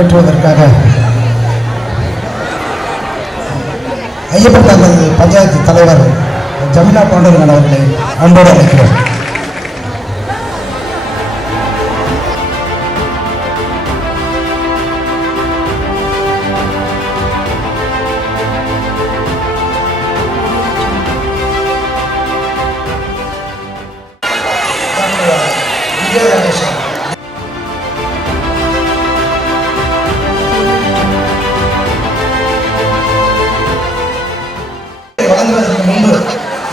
ஏற்றுவதற்காக ஐயப்பன் தங்கள் பஞ்சாயத்து தலைவர் ஜமுனா பாண்டவர்கள் அவர்களை அன்போடு அழைக்கிறோம். வழங்குவதற்கு முன்பு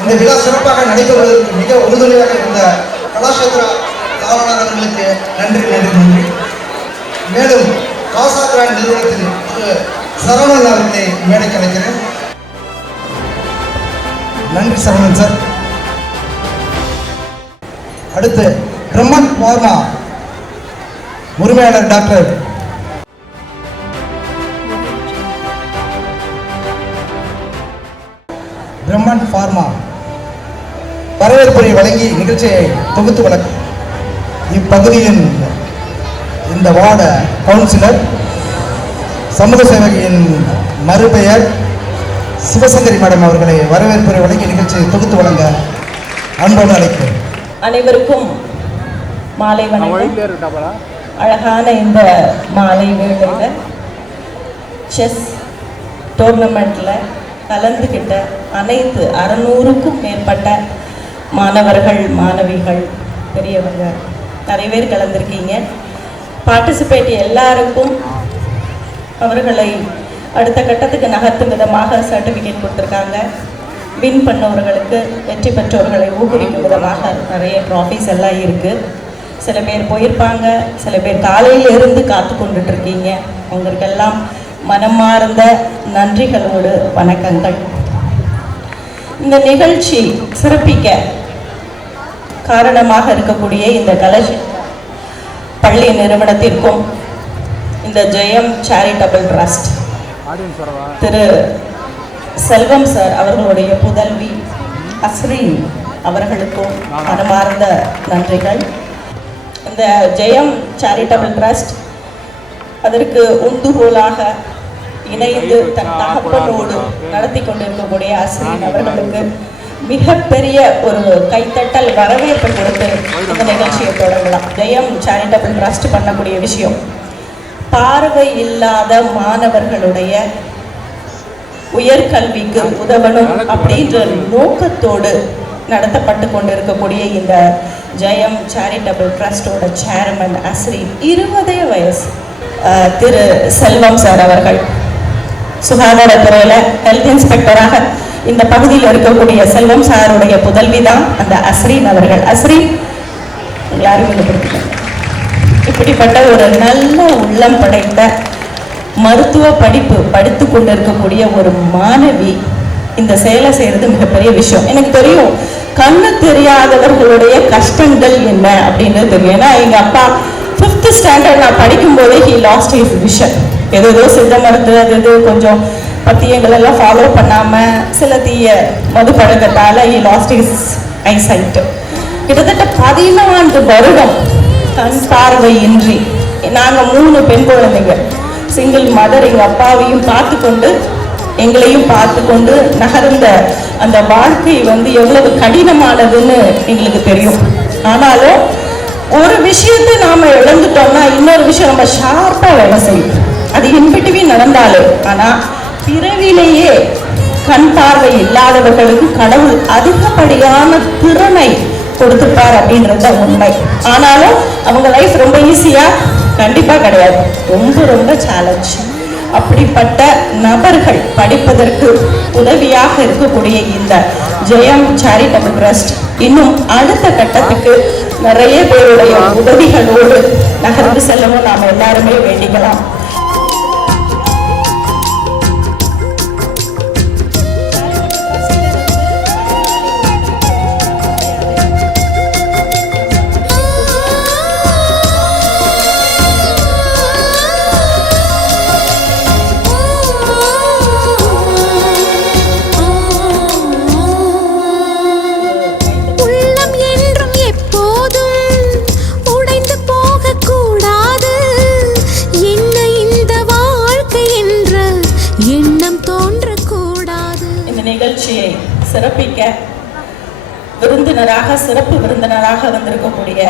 இந்த விழா சிறப்பாக நடைபெறுவதற்கு மிக உறுதுணையாக இருந்த கலாஷேத்திர ஆளுநர் அவர்களுக்கு நன்றி நன்றி நன்றி. மேலும் காசா கிராண்ட் நிறுவனத்தின் சரவணன் அவர்களை மேடைக்கு அழைக்கிறேன். நன்றி சரவணன் சார். அடுத்து பிரம்மன் பார்மா உரிமையாளர் டாக்டர் பிரம்மன் பார்மா வரவேற்புரை வழங்கி நிகழ்ச்சியை தொகுத்து வழங்கும் இப்பகுதியின் இந்த வார்டு கவுன்சிலர் சமூக சேவகியின் மறுபெயர் சிவசங்கரி மேடம் அவர்களை வரவேற்புரை வழங்கி நிகழ்ச்சியை தொகுத்து வழங்க அன்போடு அழைக்கிறேன். அனைவருக்கும் மாலை வணக்கம். அழகான இந்த மாலை வேளையில் செஸ் டோர்னமெண்ட்டில் கலந்துக்கிட்ட அனைத்து 600க்கும் மேற்பட்ட மாணவர்கள் மாணவிகள் பெரியவங்க நிறைய பேர் கலந்துருக்கீங்க. பார்ட்டிசிபேட் எல்லாருக்கும் அவர்களை அடுத்த கட்டத்துக்கு நகர்த்தும் விதமாக சர்டிஃபிகேட் கொடுத்துருக்காங்க. வின் பண்ணவர்களுக்கு வெற்றி பெற்றவர்களை ஊக்குவிக்கும் விதமாக நிறைய ட்ராஃபிஸ் எல்லாம் இருக்குது. சில பேர் போயிருப்பாங்க, சில பேர் காலையில் இருந்து காத்து கொண்டுட்டு இருக்கீங்க. அவங்களுக்கெல்லாம் மனமார்ந்த நன்றிகளோடு வணக்கங்கள். இந்த நிகழ்ச்சி சிறப்பிக்க காரணமாக இருக்கக்கூடிய இந்த பள்ளி நிறுவனத்திற்கும் இந்த ஜெயம் சேரிட்டபிள் ட்ரஸ்ட் திரு செல்வம் சார் அவர்களுடைய புதல்வி அஸ்ரீன் அவர்களுக்கும் மனமார்ந்த நன்றிகள். இந்த ஜெயம் சேரிட்டபிள் ட்ரஸ்ட் அதற்கு உந்துகோலாக இணைந்து தன் தகப்பனோடு நடத்தி கொண்டிருக்கக்கூடிய அஸ்ரீன் அவர்களுக்கு மிகப்பெரிய ஒரு கைத்தட்டல் வரவேற்பு கொடுத்து இந்த நிகழ்ச்சியை தொடங்கலாம். ஜெயம் சேரிட்டபிள் ட்ரஸ்ட் பண்ணக்கூடிய விஷயம் பார்வை இல்லாத மாணவர்களுடைய உயர்கல்விக்கு உதவணும் அப்படின்ற நோக்கத்தோடு நடத்தப்பட்டு கொண்டிருக்கக்கூடிய இந்த ஜெயம் சேரிட்டபிள் ட்ரஸ்டோட சேர்மன் அஸ்ரீன் 20 வயசு திரு செல்வம் சார் அவர்கள் சுகாதாரத்துறையில் ஹெல்த் இன்ஸ்பெக்டராக இந்த பகுதியில் இருக்கக்கூடிய செல்வம் சாருடைய புதல்வி தான் அந்த அஸ்ரீன் அவர்கள். அஸ்ரீன் யாரும் கொடுத்துருக்காங்க. இப்படிப்பட்ட ஒரு நல்ல உள்ளம் படைத்த மருத்துவ படிப்பு படித்து கொண்டிருக்கக்கூடிய ஒரு மாணவி இந்த செயலை செய்யறது மிகப்பெரிய விஷயம். எனக்கு தெரியும் கண்ணு தெரியாதவர்களுடைய கஷ்டங்கள் என்ன அப்படின்னு தெரியும். ஏன்னா எங்க அப்பா 5th ஸ்டாண்டர்ட் நான் படிக்கும் போதே ஹி லாஸ்ட் ஹிஸ் விஷன். ஏதோ சித்த மருந்து அது கொஞ்சம் பத்தியங்கள் எல்லாம் ஃபாலோ பண்ணாம சில தீய மது பழக்கத்தால ஹி லாஸ்ட் ஹிஸ் ஐசைட். கிட்டத்தட்ட 14 வருடம் கண் பார்வையின்றி நாங்கள் 3 பெண் குழந்தைங்க சிங்கிள் மதர் எங்கள் அப்பாவையும் பார்த்து கொண்டு எங்களையும் பார்த்து கொண்டு நகர்ந்த அந்த வாழ்க்கை எவ்வளவு கடினமானதுன்னு எங்களுக்கு தெரியும். ஆனாலும் ஒரு விஷயத்தை நாம் இழந்துட்டோம்னா இன்னொரு விஷயம் நம்ம ஷார்ப்பாக வேலை செய்யும். அது இன்பிட்வீன் நடந்தாலும் ஆனால் பிறவிலேயே கண் பார்வை இல்லாதவர்களுக்கு கடவுள் அதிகப்படியான திறனை கொடுத்துப்பார் அப்படின்றது உண்மை. ஆனாலும் அவங்க லைஃப் ரொம்ப ஈஸியா கண்டிப்பா கிடையாது, ரொம்ப சேலஞ்ச். அப்படிப்பட்ட நபர்கள் படிப்பதற்கு உதவியாக இருக்கக்கூடிய இந்த ஜெயம் சேரிட்டபிள் ட்ரஸ்ட் இன்னும் அடுத்த கட்டத்துக்கு நிறைய பேருடைய உதவிகளோடு நகர்ந்து செல்லவும் நாம் எல்லாருமே வேண்டிக்கலாம். உடைந்து போகக்கூடாது. என்னை சிறப்பிக்க விருந்தினராக சிறப்பு விருந்தினராக வந்திருக்கக்கூடிய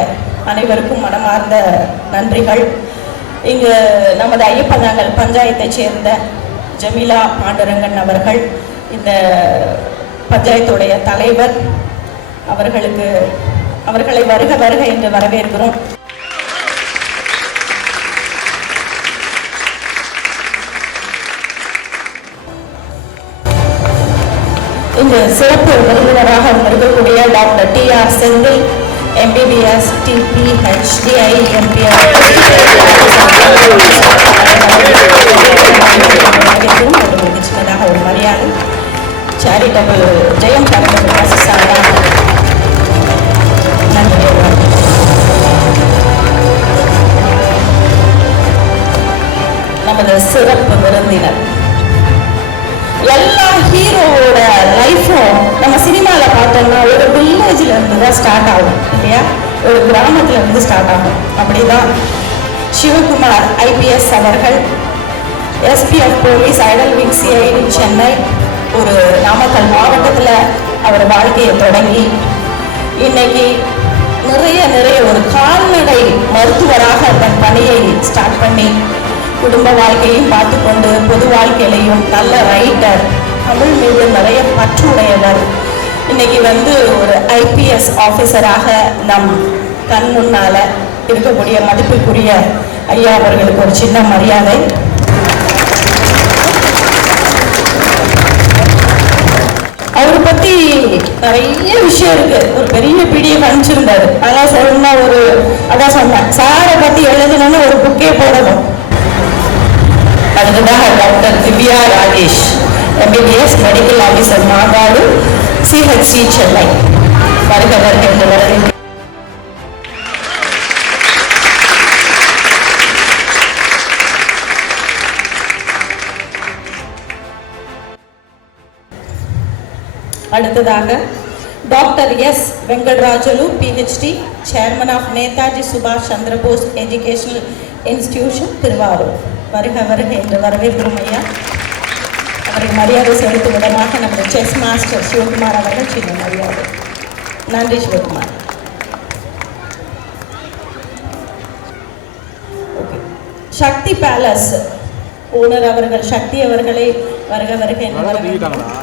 அனைவருக்கும் மனமார்ந்த நன்றிகள். இங்கு நமது ஐயப்பந்தாங்கல் பஞ்சாயத்தை சேர்ந்த ஜமீலா பாண்டுரங்கன் அவர்கள், இந்த பஞ்சாயத்துடைய தலைவர், அவர்களை வருக வருக என்று வரவேற்கிறோம். இங்கு சிறப்பு விருந்தினராக வந்திருக்கக்கூடிய doctor TR. Senthil, MBBS, TPHDI, MPR சின்னதாக ஒரு மரியாதை. சேரிட்டபிள் ஜெயம் சேரிட்டபிள் ட்ரஸ்ட் சார்பாக நன்றி. நமது சிறப்பு விருந்தினர் எல்லா ஹீரோவோட லைஃப்பும் நம்ம சினிமாவில் பார்த்தோம்னா ஒரு வில்லேஜில் இருந்து தான் ஸ்டார்ட் ஆகும் இல்லையா, ஒரு கிராமத்தில் இருந்து ஸ்டார்ட் ஆகும். அப்படிதான் சிவகுமார் IPS அவர்கள் SP of police idol wing CID Chennai, ஒரு நாமக்கல் மாவட்டத்தில் அவர் வாழ்க்கையை தொடங்கி இன்னைக்கு நிறைய ஒரு கால்நடை மருத்துவராக தன் பணியை ஸ்டார்ட் பண்ணி குடும்ப வாழ்க்கையும் பார்த்து கொண்டு பொது வாழ்க்கையிலையும் நல்ல ரைட்டர், தமிழ் மீது நிறைய பற்றுடையவர், இன்னைக்கு ஒரு IPS ஆஃபீஸராக நம் கண் முன்னால இருக்கக்கூடிய மதிப்புக்குரிய ஐயா அவர்களுக்கு ஒரு சின்ன மரியாதை. அவரை பத்தி நிறைய விஷயம் இருக்கு. ஒரு பெரிய PDF அனுப்பிச்சிருந்தாரு. அதான் சொல்லணும்னா அதான் சொன்னேன், சாரை பத்தி எழுதணும்னு ஒரு புக்கே போடணும். அடுத்ததாக doctor Divya Rajesh, MBBS medical officer, Mangadu, CHC Chennai. வருக வருக என்று வரவேற்கிறேன். அடுத்ததாக doctor S. Venkatrajalu, PhD, chairman of Netaji சுபாஷ் சந்திர போஸ் எஜுகேஷனல் இன்ஸ்டிடியூஷன், திருவாரூர். வருக வருக என்று வரவேற்கிறோம் ஐயா. அவருக்கு மரியாதை செலுத்தும் விதமாக நம்முடைய செஸ் மாஸ்டர் சிவகுமார் அவர்கள் சின்ன மரியாதை. நன்றி சிவகுமார். ஓகே, சக்தி பேலஸ் ஓனர் அவர்கள், சக்தி அவர்களை வருக வருக என்று வரவேற்கிறோம்.